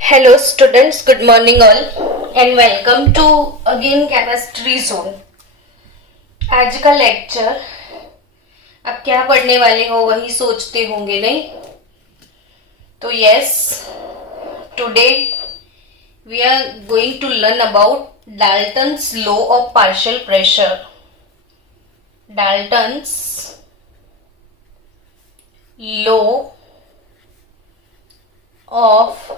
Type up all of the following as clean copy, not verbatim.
Hello students, good morning all and welcome to again chemistry zone। आज का lecture आप क्या पढ़ने वाले हो वही सोचते होंगे नहीं? तो yes, today we are going to learn about Dalton's law of partial pressure। Dalton's law of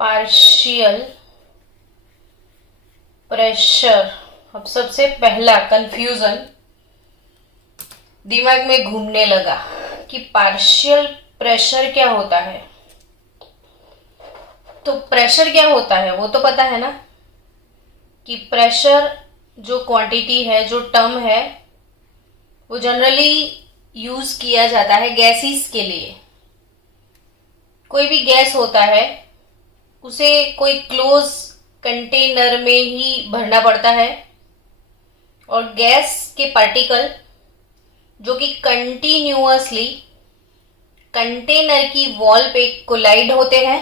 partial pressure. अब सबसे पहला कंफ्यूजन दिमाग में घूमने लगा कि पार्शियल प्रेशर क्या होता है। तो प्रेशर क्या होता है वो तो पता है ना, कि प्रेशर जो क्वांटिटी है, जो टर्म है, वो जनरली यूज किया जाता है गैसेस के लिए। कोई भी गैस होता है उसे कोई क्लोज कंटेनर में ही भरना पड़ता है और गैस के पार्टिकल जो कि कंटिन्यूअसली कंटेनर की वॉल पे कोलाइड होते हैं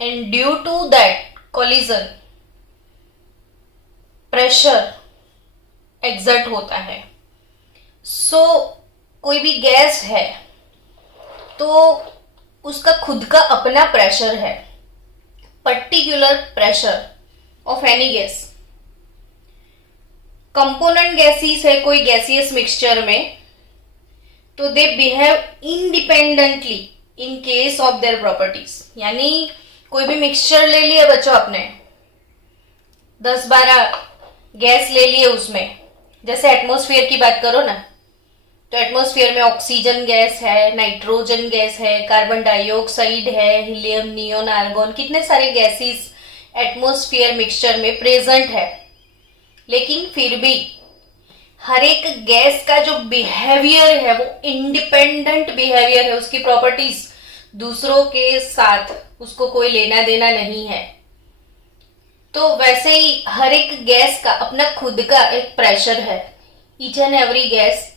and due to that collision pressure exert होता है। सो कोई भी गैस है तो उसका खुद का अपना प्रेशर है, particular pressure of any gas. Component gases है कोई गैसियस मिक्सचर में, तो they behave independently in case of their properties. यानी कोई भी मिक्सचर ले लिया बच्चों, आपने 10-12 गैस ले लिए, उसमें जैसे एटमॉस्फेयर की बात करो ना, तो एटमॉस्फेयर में ऑक्सीजन गैस है, नाइट्रोजन गैस है, कार्बन डाइऑक्साइड है, हीलियम, नियोन, आर्गन, कितने सारे गैसेस एटमॉस्फेयर मिक्सचर में प्रेजेंट है। लेकिन फिर भी हर एक गैस का जो बिहेवियर है वो इंडिपेंडेंट बिहेवियर है, उसकी प्रॉपर्टीज दूसरों के साथ उसको कोई लेना देना नहीं है। तो वैसे ही हर एक गैस का अपना खुद का एक प्रेशर है। ईच एंड एवरी गैस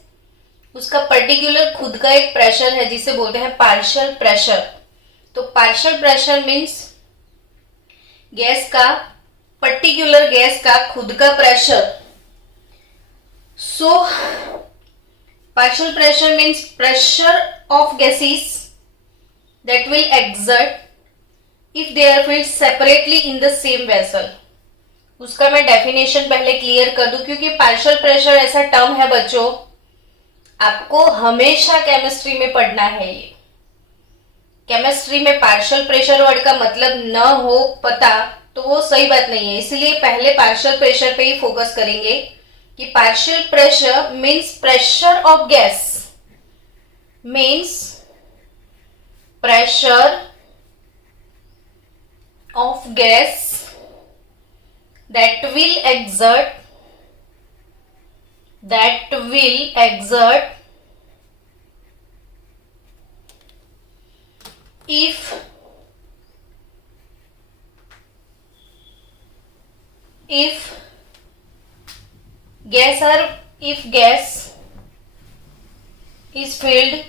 उसका पर्टिकुलर खुद का एक प्रेशर है जिसे बोलते हैं पार्शियल प्रेशर। तो पार्शियल प्रेशर मीन्स गैस का, पर्टिकुलर गैस का खुद का pressure. So partial pressure means pressure of gases that will exert if they are filled separately in the same vessel. उसका मैं डेफिनेशन पहले क्लियर कर दूं, क्योंकि पार्शियल प्रेशर ऐसा टर्म है बच्चों, आपको हमेशा केमिस्ट्री में पढ़ना है। ये केमिस्ट्री में पार्शियल प्रेशर वर्ड का मतलब न हो पता तो वो सही बात नहीं है। इसलिए पहले पार्शियल प्रेशर पे ही फोकस करेंगे कि partial pressure means pressure of gas, means pressure of gas that will exert if gas is filled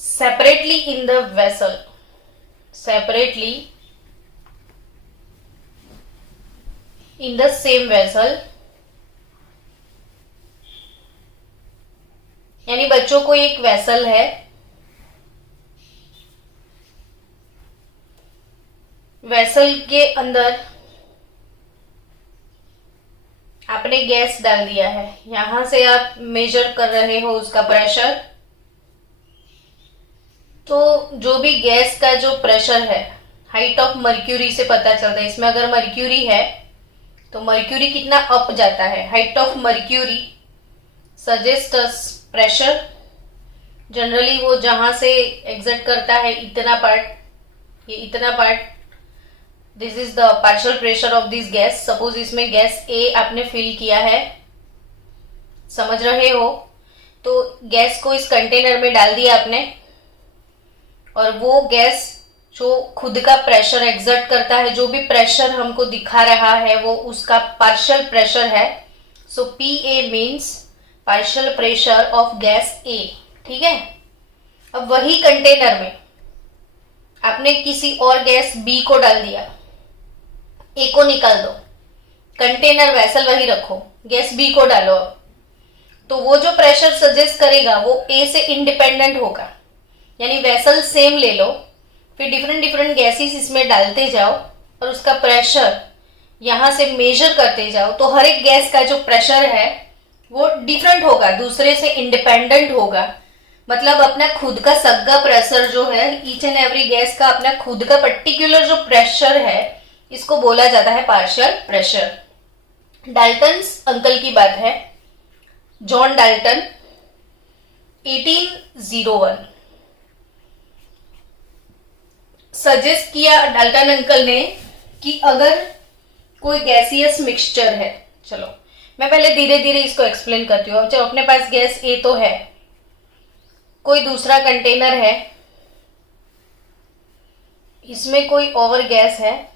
separately in the vessel, separately in the same vessel। यानी बच्चों को एक वेसल है, वेसल के अंदर आपने गैस डाल दिया है, यहां से आप मेजर कर रहे हो उसका प्रेशर। तो जो भी गैस का जो प्रेशर है हाइट ऑफ मर्क्यूरी से पता चलता है। इसमें अगर मर्क्यूरी है तो मर्क्यूरी कितना अप जाता है, height of mercury suggest us pressure. Generally वो जहां से एग्जर्ट करता है इतना पार्ट, ये इतना part, this is the partial pressure of this gas. Suppose इसमें गैस ए आपने फिल किया है, समझ रहे हो, तो गैस को इस कंटेनर में डाल दिया आपने और वो गैस जो खुद का प्रेशर एक्सर्ट करता है, जो भी प्रेशर हमको दिखा रहा है वो उसका पार्शियल प्रेशर है। So P A means partial pressure of gas A. ठीक है, अब वही कंटेनर में आपने किसी और गैस बी को डाल दिया, ए को निकाल दो, कंटेनर वेसल वही रखो, गैस बी को डालो। अब तो वो जो प्रेशर सजेस्ट करेगा वो ए से इंडिपेंडेंट होगा, यानी वेसल सेम ले लो, फिर डिफरेंट डिफरेंट गैसेस इसमें डालते जाओ और उसका प्रेशर यहां से मेजर करते जाओ, तो हर एक गैस का जो प्रेशर है वो डिफरेंट होगा, दूसरे से इंडिपेंडेंट होगा। मतलब अपना खुद का सग्गा प्रेशर जो है, ईच एंड एवरी गैस का अपना खुद का पर्टिकुलर जो प्रेशर है, इसको बोला जाता है पार्शियल प्रेशर। डाल्टन्स अंकल की बात है, जॉन डाल्टन 1801 सजेस्ट किया डाल्टन अंकल ने कि अगर कोई गैसियस मिक्सचर है, चलो मैं पहले धीरे धीरे इसको एक्सप्लेन करती हूँ। चलो अपने पास गैस ए तो है, कोई दूसरा कंटेनर है, इसमें कोई और गैस है,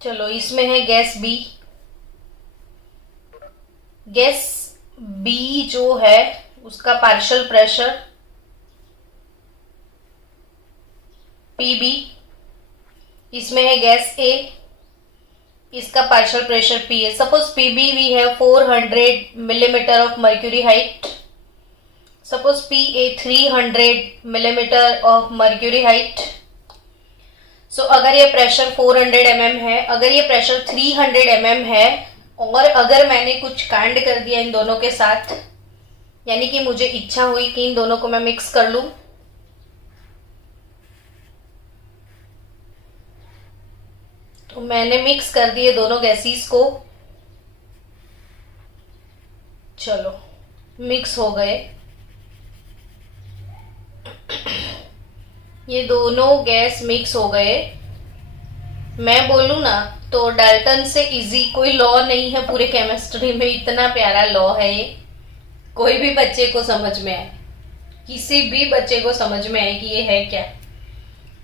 चलो इसमें है गैस बी। गैस बी जो है उसका पार्शियल प्रेशर पीबी, इसमें है गैस ए, इसका पार्शियल प्रेशर पी है। Suppose PB we have 400 millimetre of mercury height, suppose P A 300 millimetre of mercury height. So अगर ये प्रेशर 400 mm है, अगर ये प्रेशर 300 mm है, और अगर मैंने कुछ कांड कर दिया इन दोनों के साथ, यानी कि मुझे इच्छा हुई कि इन दोनों को मैं मिक्स कर लूं, तो मैंने मिक्स कर दिए दोनों गैसेस को। चलो मिक्स हो गए, ये दोनों गैस मिक्स हो गए। मैं बोलूं ना तो डाल्टन से इजी कोई लॉ नहीं है पूरे केमिस्ट्री में, इतना प्यारा लॉ है ये, कोई भी बच्चे को समझ में आए, किसी भी बच्चे को समझ में आए कि ये है क्या।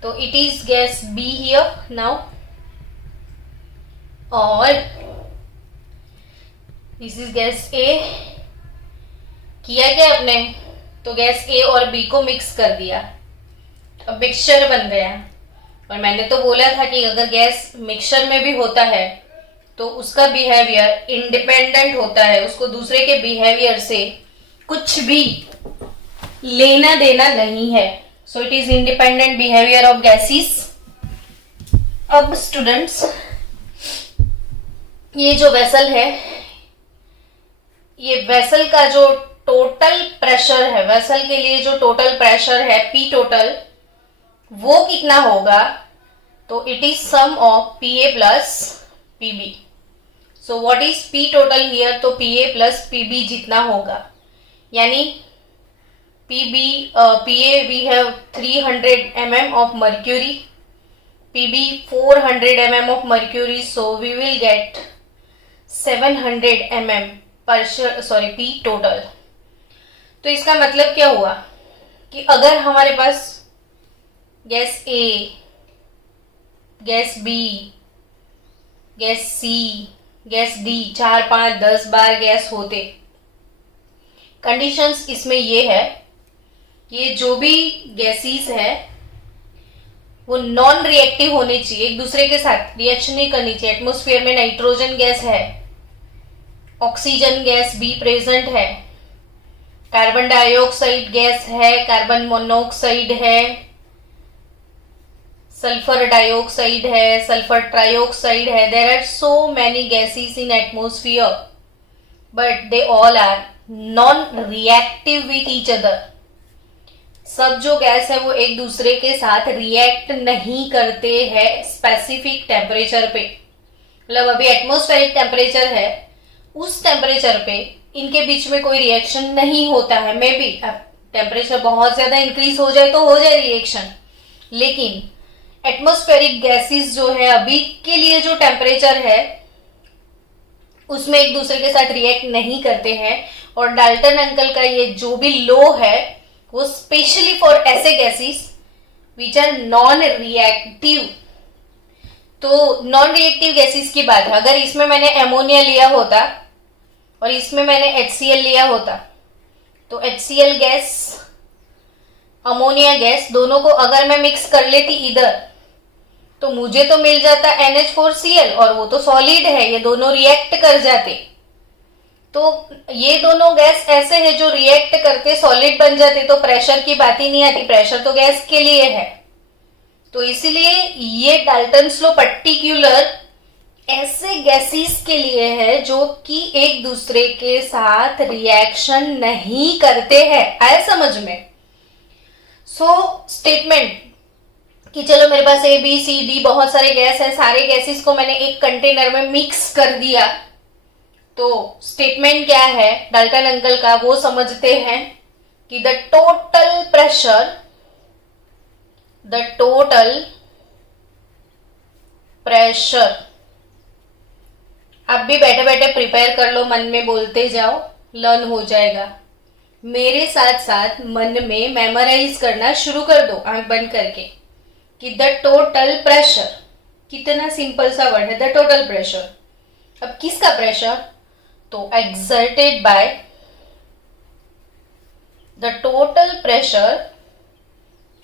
तो it is gas be here now, और दिस इज गैस ए। किया क्या आपने, तो गैस ए और बी को मिक्स कर दिया, अब मिक्सचर बन गया। और मैंने तो बोला था कि अगर गैस मिक्सचर में भी होता है तो उसका बिहेवियर इंडिपेंडेंट होता है, उसको दूसरे के बिहेवियर से कुछ भी लेना देना नहीं है। सो it is independent behaviour of gases. अब स्टूडेंट्स, ये जो वेसल है, ये वेसल का जो टोटल प्रेशर है, वेसल के लिए जो टोटल प्रेशर है पी टोटल, वो कितना होगा, तो it is sum of P A plus P B. So what is P total here, तो P A plus P B जितना होगा, यानी P A we have 300 mm of mercury, P B 400 mm of mercury, so we will get 700 mm P total. तो इसका मतलब क्या हुआ कि अगर हमारे पास गैस ए, gas B, gas C, gas D, 4, 5, 10 बार गैस होते, कंडीशंस इसमें ये है, ये जो भी गैसेस है वो नॉन रिएक्टिव होने चाहिए, एक दूसरे के साथ रिएक्शन नहीं करनी चाहिए। एटमॉस्फेयर में नाइट्रोजन गैस है, ऑक्सीजन गैस भी प्रेजेंट है, कार्बन डाइऑक्साइड गैस है, कार्बन मोनोऑक्साइड है, सल्फर डाइऑक्साइड है, सल्फर ट्राइऑक्साइड है। There are so many gases in atmosphere but they all are non reactive with each other. सब जो गैस है वो एक दूसरे के साथ रिएक्ट नहीं करते हैं स्पेसिफिक टेम्परेचर पे। मतलब अभी एटमॉस्फेरिक टेम्परेचर है, उस टेम्परेचर पे इनके बीच में कोई रिएक्शन नहीं होता है। मे बी टेम्परेचर बहुत ज्यादा इंक्रीज हो जाए तो हो जाए रिएक्शन, लेकिन एटमॉस्फेरिक गैसेस जो है अभी के लिए जो टेम्परेचर है उसमें एक दूसरे के साथ रिएक्ट नहीं करते हैं। और डाल्टन अंकल का ये जो भी लॉ है वो स्पेशली फॉर ऐसे gases which are non reactive. तो नॉन रिएक्टिव गैसेस की बात है, अगर इसमें मैंने एमोनिया लिया होता और इसमें मैंने HCl लिया होता तो HCl गैस, अमोनिया गैस, दोनों को अगर मैं मिक्स कर लेती इधर तो मुझे तो मिल जाता NH4Cl और वो तो सॉलिड है, ये दोनों रिएक्ट कर जाते। तो ये दोनों गैस ऐसे है जो रिएक्ट करके सॉलिड बन जाते, तो प्रेशर की बात ही नहीं आती, प्रेशर तो गैस के लिए है। तो इसलिए ये डाल्टन्स लॉ पर्टिकुलर ऐसे गैसेस के लिए है जो कि एक दूसरे के साथ रिएक्शन नहीं करते हैं। आया समझ में? स्टेटमेंट कि चलो मेरे पास ABCD बहुत सारे गैस है, सारे गैसेस को मैंने एक कंटेनर में मिक्स कर दिया। तो स्टेटमेंट क्या है डाल्टन अंकल का वो समझते हैं कि द टोटल प्रेशर, आप भी बैठे बैठे प्रिपेयर कर लो, मन में बोलते जाओ, लर्न हो जाएगा। मेरे साथ साथ मन में मेमोराइज करना शुरू कर दो आंख बंद करके कि द टोटल प्रेशर, कितना सिंपल सा वर्ड है द टोटल प्रेशर। अब किसका प्रेशर? तो exerted by, the total pressure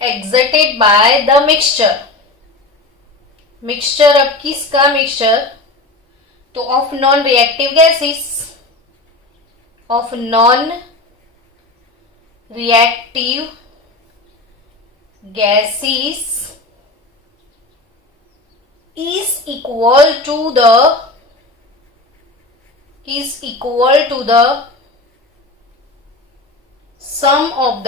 exerted by the mixture. Mixture अब किसका मिक्सचर? तो of non reactive gases, of non reactive gases is equal to the sum of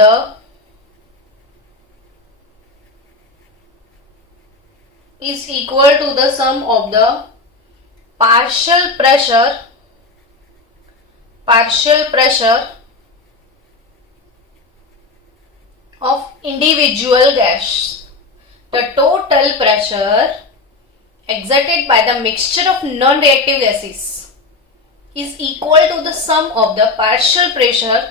the partial pressure of individual gas. The total pressure exerted by the mixture of non-reactive gases is equal to the sum of the partial pressure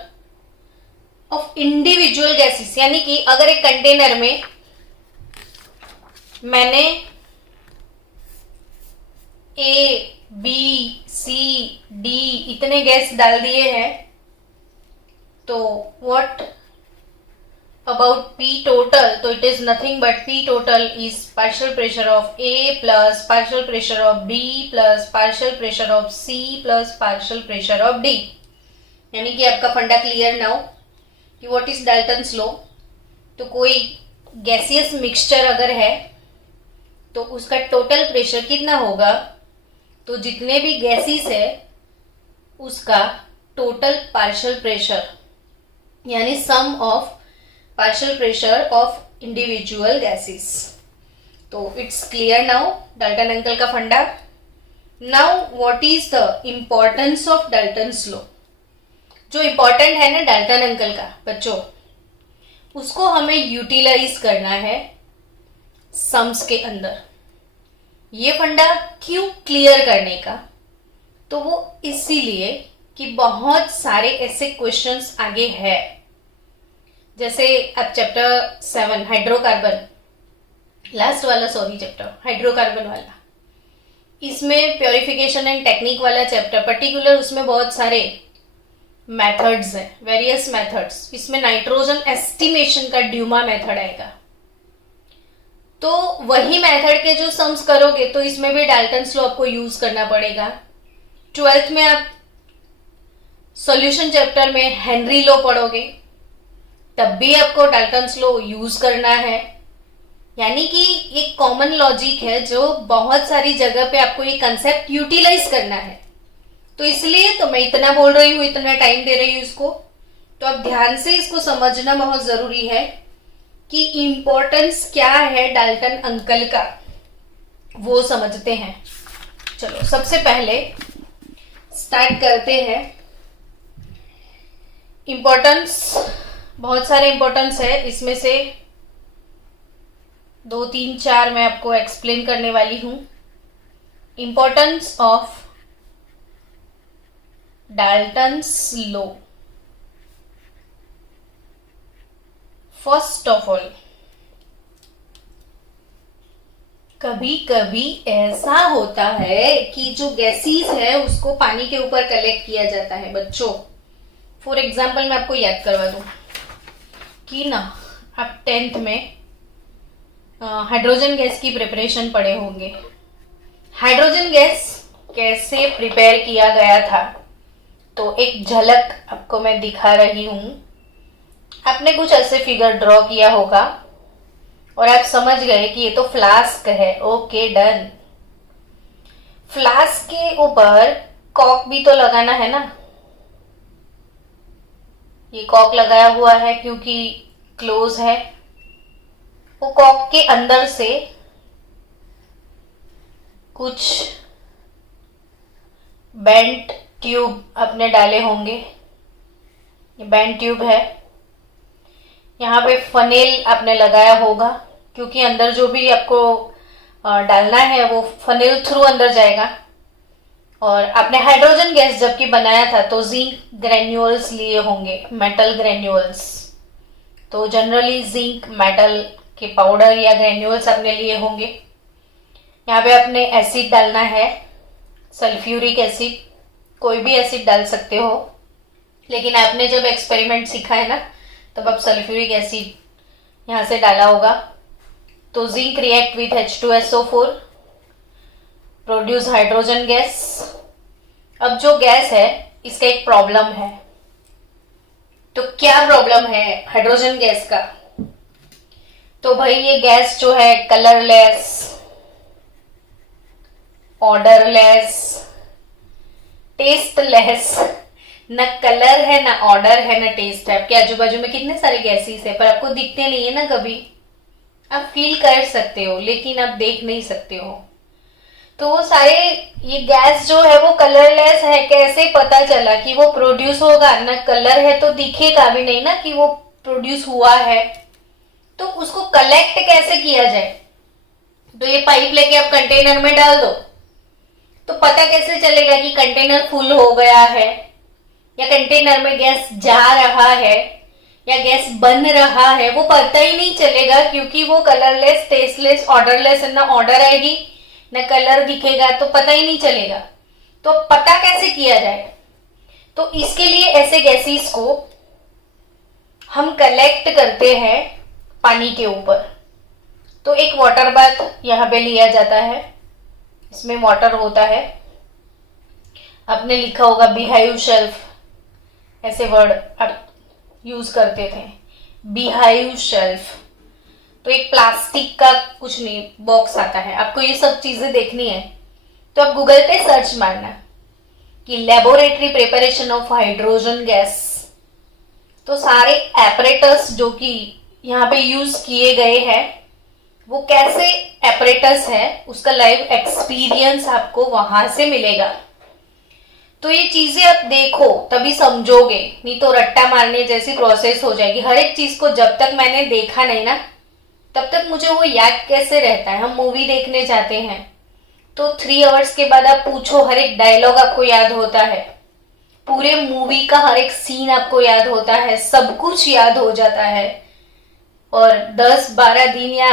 of individual gases। यानी कि अगर एक container में मैंने A, B, C, D इतने gas डाल दिए हैं, तो what about P total? तो it is nothing but P total is partial pressure of A plus partial pressure of B plus partial pressure of C plus partial pressure of D। यानी कि आपका फंडा clear ना हो कि what is Dalton's law. तो कोई gaseous mixture अगर है तो उसका टोटल प्रेशर कितना होगा? तो जितने भी गैसेस है उसका टोटल पार्शियल प्रेशर, यानी सम of partial pressure of individual gases। तो it's clear now Dalton uncle का फंडा। Now what is the importance of Dalton's law? जो इम्पोर्टेंट है ना डाल्टन अंकल का बच्चों, उसको हमें यूटिलाइज करना है सम्स के अंदर। ये फंडा क्यों क्लियर करने का? तो वो इसीलिए कि बहुत सारे ऐसे क्वेश्चंस आगे है, जैसे अब चैप्टर 7 हाइड्रोकार्बन, लास्ट वाला सॉरी चैप्टर हाइड्रोकार्बन वाला, इसमें प्योरिफिकेशन एंड टेक्निक वाला चैप्टर पर्टिकुलर, उसमें बहुत सारे मेथड्स हैं, वेरियस मेथड्स। इसमें नाइट्रोजन एस्टिमेशन का ड्यूमा मेथड आएगा। तो वही मेथड के जो सम्स करोगे तो इसमें भी डाल्टन्स लॉ आपको यूज करना पड़ेगा। 12th में आप सॉल्यूशन चैप्टर में हेनरी लॉ पढ़ोगे, तब भी आपको डाल्टन्स लॉ यूज करना है। यानी कि एक कॉमन लॉजिक है जो बहुत सारी जगह पे आपको ये कंसेप्ट यूटिलाइज करना है। तो इसलिए तो मैं इतना बोल रही हूँ, इतना टाइम दे रही हूँ इसको। तो अब ध्यान से इसको समझना बहुत जरूरी है कि इम्पोर्टेंस क्या है डाल्टन अंकल का, वो समझते हैं। चलो सबसे पहले स्टार्ट करते हैं। इम्पोर्टेंस, बहुत सारे इम्पोर्टेंस है, इसमें से 2, 3, 4 मैं आपको एक्सप्लेन करने वाली हूं। Importance of Dalton's law. First of all, कभी कभी ऐसा होता है कि जो गैसेस है उसको पानी के ऊपर कलेक्ट किया जाता है बच्चों। फॉर एग्जाम्पल मैं आपको याद करवा दूं कि ना, आप 10th में हाइड्रोजन गैस की प्रिपरेशन पढ़े होंगे। हाइड्रोजन गैस कैसे प्रिपेयर किया गया था, तो एक झलक आपको मैं दिखा रही हूं। आपने कुछ ऐसे फिगर ड्रॉ किया होगा और आप समझ गए कि ये तो फ्लास्क है। Okay, done. फ्लास्क के ऊपर कॉक भी तो लगाना है ना। ये कॉक लगाया हुआ है क्योंकि क्लोज है। वो कॉक के अंदर से कुछ बेंट ट्यूब आपने डाले होंगे। ये बेंट ट्यूब है। यहाँ पे फनेल आपने लगाया होगा क्योंकि अंदर जो भी आपको डालना है वो फनेल थ्रू अंदर जाएगा। और आपने हाइड्रोजन गैस जबकि बनाया था तो जिंक ग्रेन्यूल्स लिए होंगे, मेटल ग्रेन्यूल्स। तो जनरली जिंक मेटल के पाउडर या ग्रेन्यूल्स आपने लिए होंगे। यहाँ पे आपने एसिड डालना है, सल्फ्यूरिक एसिड। कोई भी एसिड डाल सकते हो, लेकिन आपने जब एक्सपेरिमेंट सीखा है ना, तब आप सल्फ्यूरिक एसिड यहाँ से डाला होगा। तो zinc react with H2SO4, produce hydrogen gas. अब जो गैस है इसका एक प्रॉब्लम है। तो क्या प्रॉब्लम है हाइड्रोजन गैस का? तो भाई ये गैस जो है कलरलेस, ऑर्डरलेस, टेस्टलेस, न कलर है, ना ऑर्डर है, ना टेस्ट है। आपके आजू बाजू में कितने सारे गैसेस है पर आपको दिखते नहीं है ना। कभी आप फील कर सकते हो लेकिन आप देख नहीं सकते हो। तो वो सारे, ये गैस जो है वो कलरलेस है। कैसे पता चला कि वो प्रोड्यूस होगा? ना कलर है तो दिखेगा भी नहीं ना कि वो प्रोड्यूस हुआ है। तो उसको कलेक्ट कैसे किया जाए? तो ये पाइप लेके आप कंटेनर में डाल दो, तो पता कैसे चलेगा कि कंटेनर फुल हो गया है या कंटेनर में गैस जा रहा है या गैस बन रहा है? वो पता ही नहीं चलेगा क्योंकि वो कलरलेस, टेस्टलेस, ऑर्डरलेस है। ना ऑर्डर आएगी ना कलर दिखेगा, तो पता ही नहीं चलेगा। तो पता कैसे किया जाए? तो इसके लिए ऐसे गैसेस को हम कलेक्ट करते हैं पानी के ऊपर। तो एक वाटर बाथ यहाँ पे लिया जाता है, इसमें वाटर होता है। आपने लिखा होगा बीहाइव शेल्फ, ऐसे वर्ड आप यूज करते थे, बीहाइव शेल्फ। तो एक प्लास्टिक का कुछ नहीं बॉक्स आता है। आपको ये सब चीजें देखनी है तो आप गूगल पे सर्च मारना कि laboratory preparation of hydrogen gas. तो सारे एपरेटस जो कि यहाँ पे यूज किए गए हैं वो कैसे एपरेटस है, उसका लाइव एक्सपीरियंस आपको वहां से मिलेगा। तो ये चीजें आप देखो तभी समझोगे, नहीं तो रट्टा मारने जैसी प्रोसेस हो जाएगी। हर एक चीज को जब तक मैंने देखा नहीं ना, तब तक मुझे वो याद कैसे रहता है? हम मूवी देखने जाते हैं तो 3 आवर्स के बाद आप पूछो, हर एक डायलॉग आपको याद होता है, पूरे मूवी का हर एक सीन आपको याद होता है, सब कुछ याद हो जाता है। और 10-12 दिन या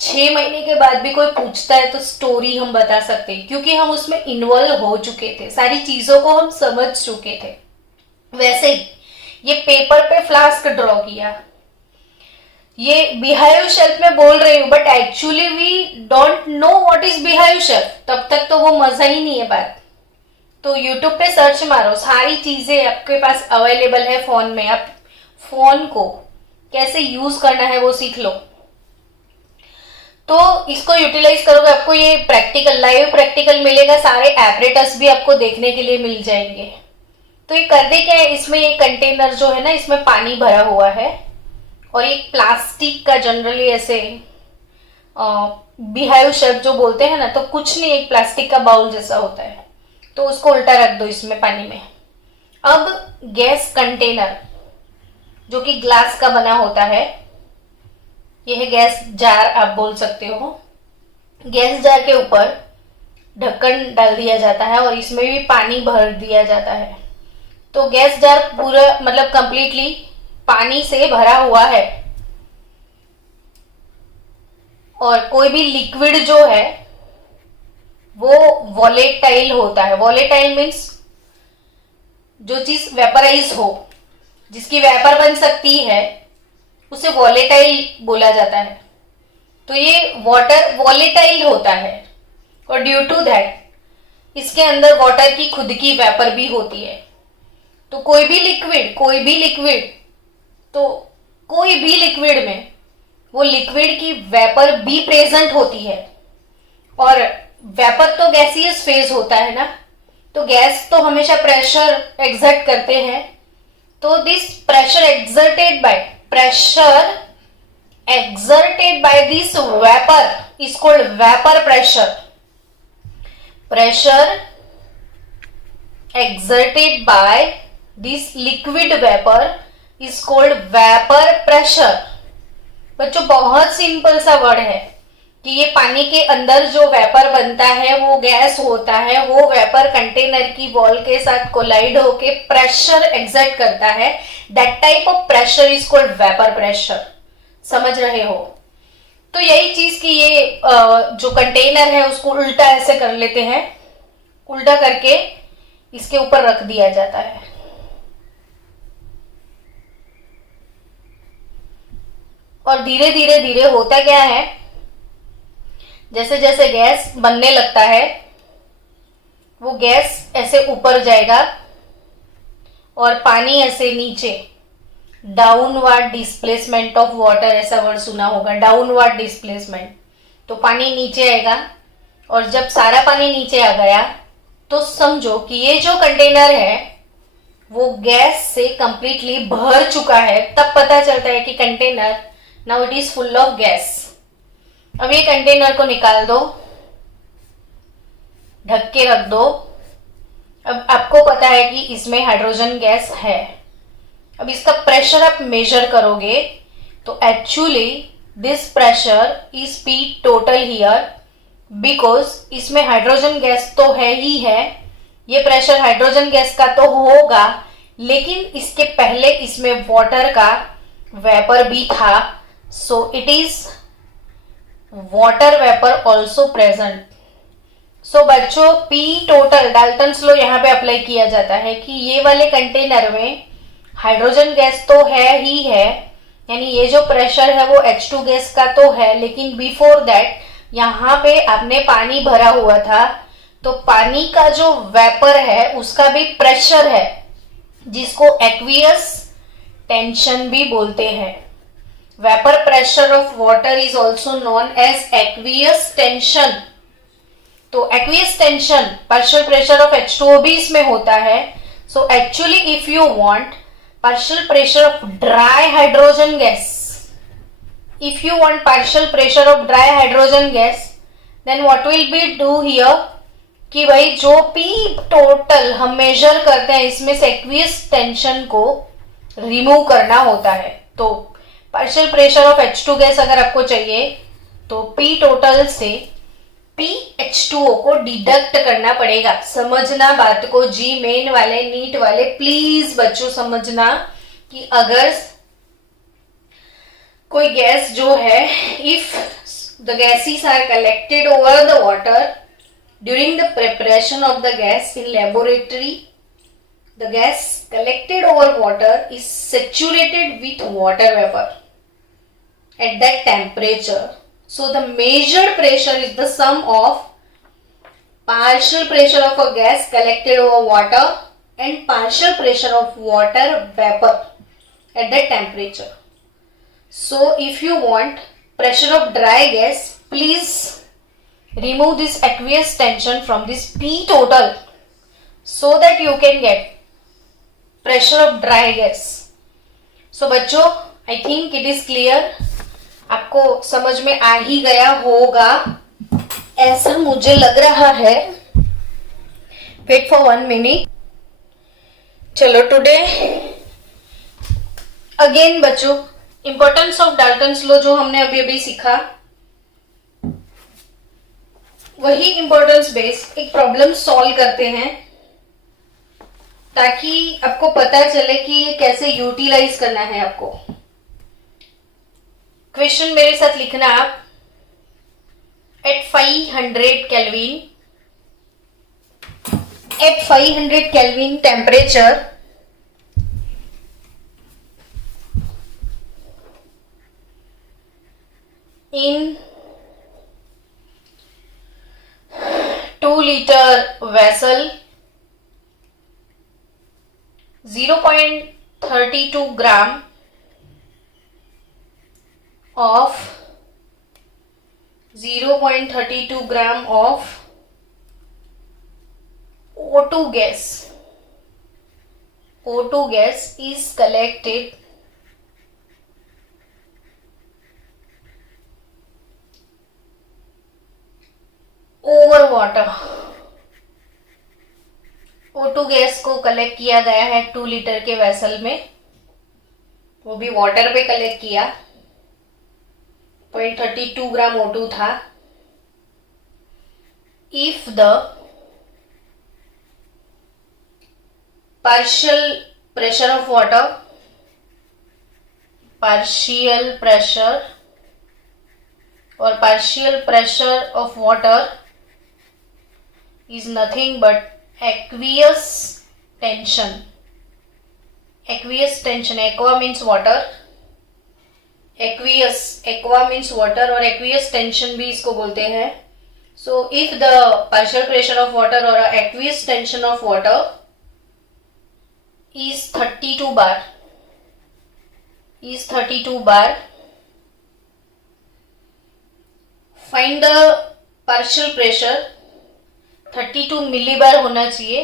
6 महीने के बाद भी कोई पूछता है तो स्टोरी हम बता सकते हैं क्योंकि हम उसमें इन्वॉल्व हो चुके थे, सारी चीजों को हम समझ चुके थे। वैसे ही ये पेपर पे फ्लास्क ड्रॉ किया, ये बीहाइव शेल्फ में बोल रही हूं, but actually we don't know what is beehive shelf. तब तक तो वो मजा ही नहीं है बात। तो यूट्यूब पे सर्च मारो, सारी चीजें आपके पास अवेलेबल है फोन में। आप फोन को कैसे यूज करना है वो सीख लो। तो इसको यूटिलाइज करोगे, आपको ये प्रैक्टिकल, लाइव प्रैक्टिकल मिलेगा। सारे एपरेटस भी आपको देखने के लिए मिल जाएंगे। तो ये कर दे क्या है, इसमें ये कंटेनर जो है ना, इसमें पानी भरा हुआ है और एक प्लास्टिक का, जनरली ऐसे बीहाइव शेल्फ जो बोलते हैं ना, तो कुछ नहीं, एक प्लास्टिक का बाउल जैसा होता है। तो उसको उल्टा रख दो इसमें पानी में। अब गैस कंटेनर जो कि ग्लास का बना होता है, यह है गैस जार आप बोल सकते हो। गैस जार के ऊपर ढक्कन डाल दिया जाता है और इसमें भी पानी भर दिया जाता है। तो गैस जार पूरा मतलब कंप्लीटली पानी से भरा हुआ है और कोई भी लिक्विड जो है वो वॉलेटाइल होता है। वॉलेटाइल मीन्स जो चीज वेपराइज हो, जिसकी वेपर बन सकती है, उसे वॉलेटाइल बोला जाता है। तो ये वाटर वॉलेटाइल होता है और ड्यू टू दैट इसके अंदर वाटर की खुद की वेपर भी होती है। तो कोई भी लिक्विड में वो लिक्विड की वेपर भी प्रेजेंट होती है। और वेपर तो गैसियस फेज होता है ना, तो गैस तो हमेशा प्रेशर एक्सर्ट करते हैं। तो this pressure exerted by this vapour is called vapour pressure. Pressure exerted by this liquid vapor is called vapor pressure। बच्चों बहुत सिंपल सा वर्ड है कि ये पानी के अंदर जो वेपर बनता है वो गैस होता है, वो वेपर कंटेनर की वॉल के साथ कोलाइड होके प्रेशर एक्सर्ट करता है। That type of pressure is called vapour pressure. समझ रहे हो? तो यही चीज कि ये जो कंटेनर है उसको उल्टा ऐसे कर लेते हैं, उल्टा करके इसके ऊपर रख दिया जाता है। और धीरे धीरे होता क्या है, जैसे जैसे गैस बनने लगता है वो गैस ऐसे ऊपर जाएगा और पानी ऐसे नीचे, डाउनवर्ड डिस्प्लेसमेंट ऑफ वाटर, ऐसा वर्ड सुना होगा, डाउनवर्ड डिस्प्लेसमेंट। तो पानी नीचे आएगा और जब सारा पानी नीचे आ गया तो समझो कि ये जो कंटेनर है वो गैस से कंप्लीटली भर चुका है। तब पता चलता है कि container now it is full of gas. अब ये कंटेनर को निकाल दो, ढक के रख दो। अब आपको पता है कि इसमें हाइड्रोजन गैस है। अब इसका प्रेशर आप मेजर करोगे तो actually this pressure is P total here, because इसमें हाइड्रोजन गैस तो है ही है। ये प्रेशर हाइड्रोजन गैस का तो होगा, लेकिन इसके पहले इसमें वाटर का वेपर भी था। So it is water vapour also present. So बच्चों P टोटल डाल्टन्स लॉ यहाँ पे अप्लाई किया जाता है कि ये वाले कंटेनर में हाइड्रोजन गैस तो है ही है, यानी ये जो प्रेशर है वो H2 गैस का तो है, लेकिन बिफोर दैट यहाँ पे आपने पानी भरा हुआ था, तो पानी का जो वेपर है उसका भी प्रेशर है, जिसको एक्वियस टेंशन भी बोलते हैं। Vapour pressure of water is also known as aqueous tension. तो aqueous tension partial pressure of H2O भी इसमें होता है। So actually if you want partial pressure of dry hydrogen gas, if you want partial pressure of dry hydrogen gas, then what will we do here कि भाई जो P total हम major करते हैं इसमें से एक्वियस टेंशन को remove करना होता है। तो partial pressure of H2 gas अगर आपको चाहिए तो P टोटल से PH2O को डिडक्ट करना पड़ेगा। समझना बात को, जी मेन वाले नीट वाले प्लीज बच्चों समझना कि अगर कोई गैस जो है, if the gases are collected over the water during the preparation of the gas in laboratory, the gas collected over water is saturated with water vapour at that temperature. So the measured pressure is the sum of partial pressure of a gas collected over water and partial pressure of water vapor at that temperature. So if you want pressure of dry gas, please remove this aqueous tension from this P total so that you can get pressure of dry gas. So बच्चों, I think it is clear. आपको समझ में आ ही गया होगा ऐसा मुझे लग रहा है। Wait for 1 minute. चलो टुडे अगेन बच्चों, इंपॉर्टेंस ऑफ डाल्टन्स लॉ जो हमने अभी अभी सीखा, वही इंपॉर्टेंस बेस एक प्रॉब्लम सॉल्व करते हैं ताकि आपको पता चले कि ये कैसे यूटिलाइज करना है आपको। क्वेश्चन मेरे साथ लिखना आप। At 500 kelvin, at 500 Kelvin temperature, in 2-liter vessel, 0.32 gram of 0.32 gram of O2 gas. O2 gas is collected over water. O2 gas को कलेक्ट किया गया है 2 लीटर के वेसल में, वो भी वाटर पे कलेक्ट किया। 0.32 ग्राम O2 था। If the partial pressure of water, partial pressure or partial pressure of water is nothing but aqueous tension. Aqueous tension, aqua means water, aqueous, aqua means water और aqueous tension भी इसको बोलते हैं। So if the partial pressure of water or aqueous tension of water is 32 bar, find the partial pressure। 32 millibar होना चाहिए,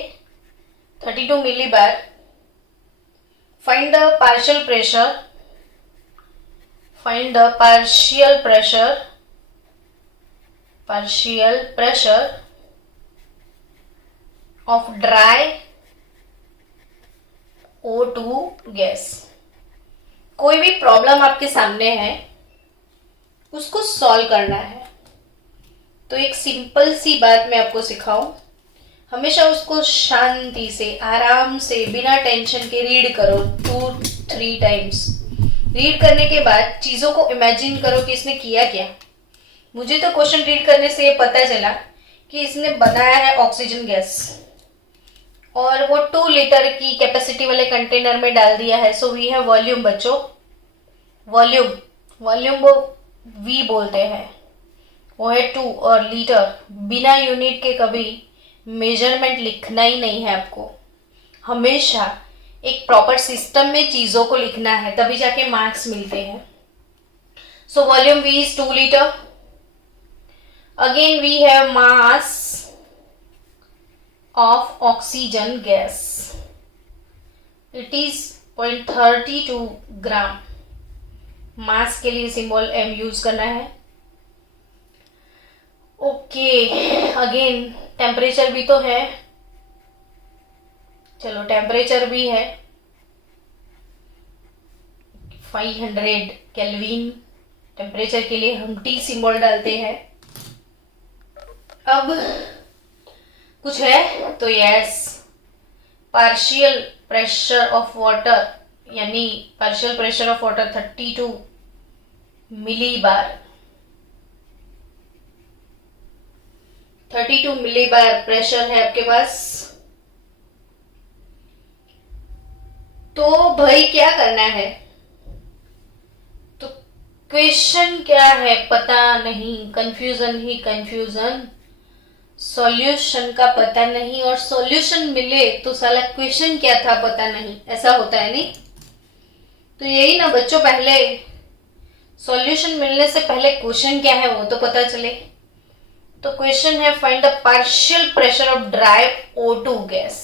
32 millibar। find the partial pressure, find the partial pressure of dry O2 gas. कोई भी problem आपके सामने है उसको solve करना है, तो एक सिंपल सी बात मैं आपको सिखाऊं, हमेशा उसको शांति से, आराम से, बिना टेंशन के रीड करो 2-3 टाइम्स। रीड करने के बाद चीजों को इमेजिन करो कि इसने किया क्या। मुझे तो क्वेश्चन रीड करने से ये पता चला कि इसने बनाया है ऑक्सीजन गैस और वो 2 लीटर की कैपेसिटी वाले कंटेनर में डाल दिया है। सो वी है वॉल्यूम बच्चों, वॉल्यूम वो वी बोलते हैं, वो है 2 और लीटर। बिना यूनिट के कभी मेजरमेंट लिखना ही नहीं है आपको, हमेशा एक प्रॉपर सिस्टम में चीजों को लिखना है, तभी जाके मार्क्स मिलते हैं। So volume V is 2 litre. Again we have mass of oxygen gas, it is 0.32 gram. Mass के लिए सिंबल m यूज करना है। ओके, अगेन टेम्परेचर भी तो है, चलो टेम्परेचर भी है 500 केल्विन। टेम्परेचर के लिए हम T सिंबल डालते हैं। अब कुछ है तो yes, partial pressure of water, यानी partial pressure of water 32 millibar. 32 millibar pressure है आपके पास। तो भाई क्या करना है, तो क्वेश्चन क्या है पता नहीं, कंफ्यूजन ही कंफ्यूजन, सॉल्यूशन का पता नहीं, और सॉल्यूशन मिले तो साला क्वेश्चन क्या था पता नहीं, ऐसा होता है नहीं। तो यही ना बच्चों, पहले सॉल्यूशन मिलने से पहले क्वेश्चन क्या है वो तो पता चले। तो क्वेश्चन है find the partial pressure of dry O2 gas.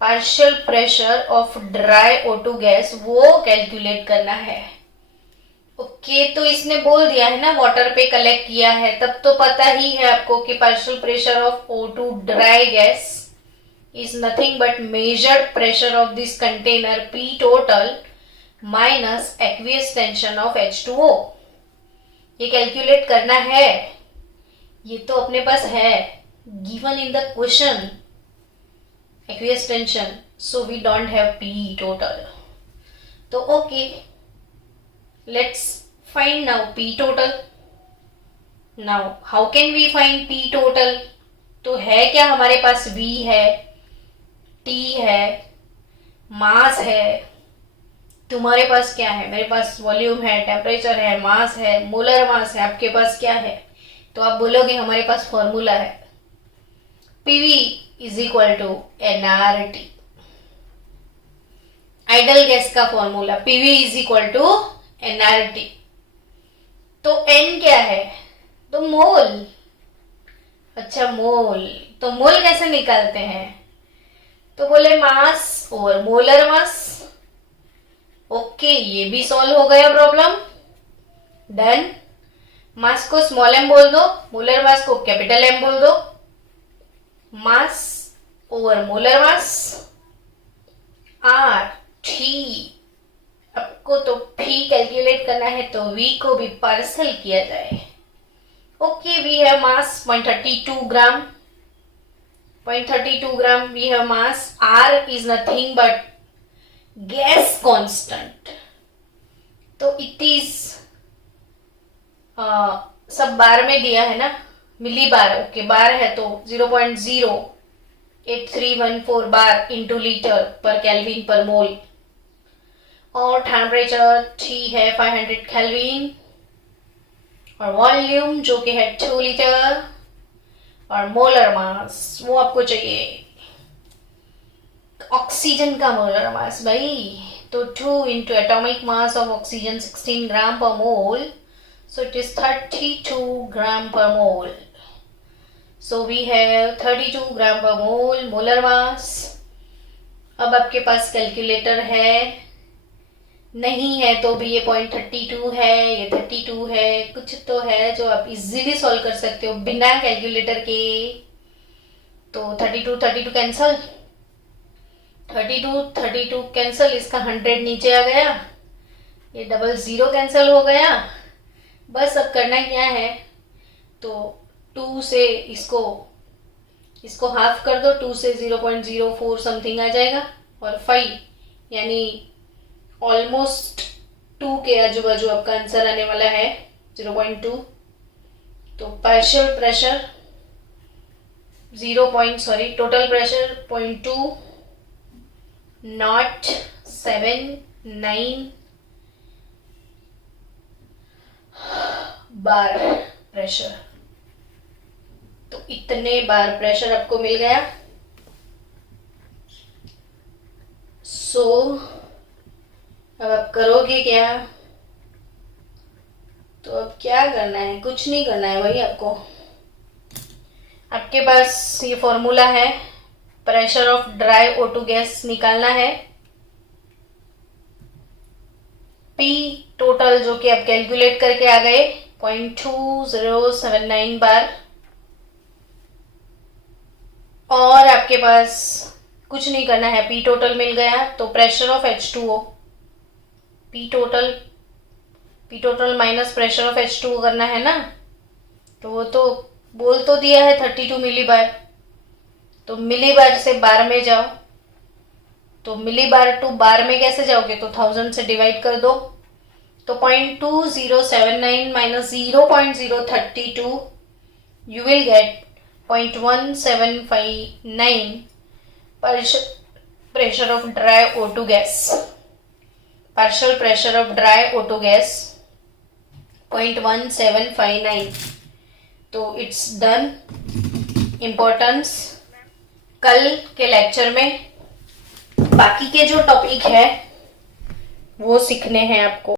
Partial pressure of dry O2 gas वो कैलकुलेट करना है। ओके, तो इसने बोल दिया है ना वाटर पे कलेक्ट किया है, तब तो पता ही है आपको कि partial pressure of O2 dry gas is nothing but measured pressure of this container P total minus aqueous tension of H2O। ये कैलकुलेट करना है, ये तो अपने पास है given in the question, aqueous tension. so we don't have P total. तो okay, let's find now P total. Now how can we find P total? तो है क्या हमारे पास V है, T है, मास है. तुम्हारे पास क्या है? मेरे पास वॉल्यूम है, टेम्परेचर है, मास है, मोलर मास है. आपके पास क्या है? तो आप बोलोगे हमारे पास फॉर्मूला है PV is equal to nRT. Ideal gas का formula PV is equal to nRT. तो n क्या है? तो मोल. अच्छा मोल. तो मोल कैसे निकालते हैं? तो बोले मास और मोलर मास. ओके, ये भी सॉल्व हो गया प्रॉब्लम. डन. मास को स्मॉल m बोल दो, मोलर मास को कैपिटल M बोल दो. मास over molar mass R T. आपको तो P कैलकुलेट करना है तो V को भी पार्सल किया जाए. Okay, we have mass 0.32 gram. 0.32 gram we have mass. R is nothing but gas constant. तो इट इज सब बार में दिया है ना, मिली बार. ओके, बार है तो 0.08314 बार इंटू लीटर पर केल्विन पर मोल. और टेम्परेचर T है 500 केल्विन. और वॉल्यूम जो कि है 2 लीटर. और मोलर मास वो आपको चाहिए ऑक्सीजन का मोलर मास भाई. तो 2 into atomic mass of oxygen 16 ग्राम पर मोल. सो इट इज 32 ग्राम पर मोल. सो वी हैव 32 ग्राम पर मोल मोलर मास. अब आपके पास कैलकुलेटर है, नहीं है तो भी ये 0.32 है, ये 32 है, कुछ तो है जो आप इजीली सॉल्व कर सकते हो बिना कैलकुलेटर के. तो 32 कैंसल, 32 कैंसल. इसका 100 नीचे आ गया, ये 00 कैंसल हो गया. बस अब करना क्या है, तो 2 से इसको हाफ कर दो. 2 से 0.04 समथिंग आ जाएगा. और 5 यानी ऑलमोस्ट 2 के आजू बाजू आपका आंसर आने वाला है 0.2. तो partial pressure total pressure 0.2 not 79 bar pressure. तो इतने बार प्रेशर आपको मिल गया. सो अब आप करोगे क्या? तो अब क्या करना है? कुछ नहीं करना है भाई. आपके पास ये फॉर्मूला है, pressure of dry O2 gas निकालना है. P टोटल जो कि आप कैलकुलेट करके आ गए 0.2079 बार. और आपके पास कुछ नहीं करना है, P टोटल मिल गया. तो pressure of H2O, P total minus pressure of H2O करना है ना. तो वो तो बोल तो दिया है 32 मिली बार. तो मिली बार से बार में जाओ. तो मिली बार टू बार में कैसे जाओगे? तो 1000 से डिवाइड कर दो. तो 0.2079 minus 0.032 you will get 0.1759 pressure of dry O2 gas. Partial pressure of dry O2 gas 0.1759. तो इट्स डन. इम्पोर्टेंस कल के लेक्चर में बाकी के जो टॉपिक है वो सीखने हैं आपको.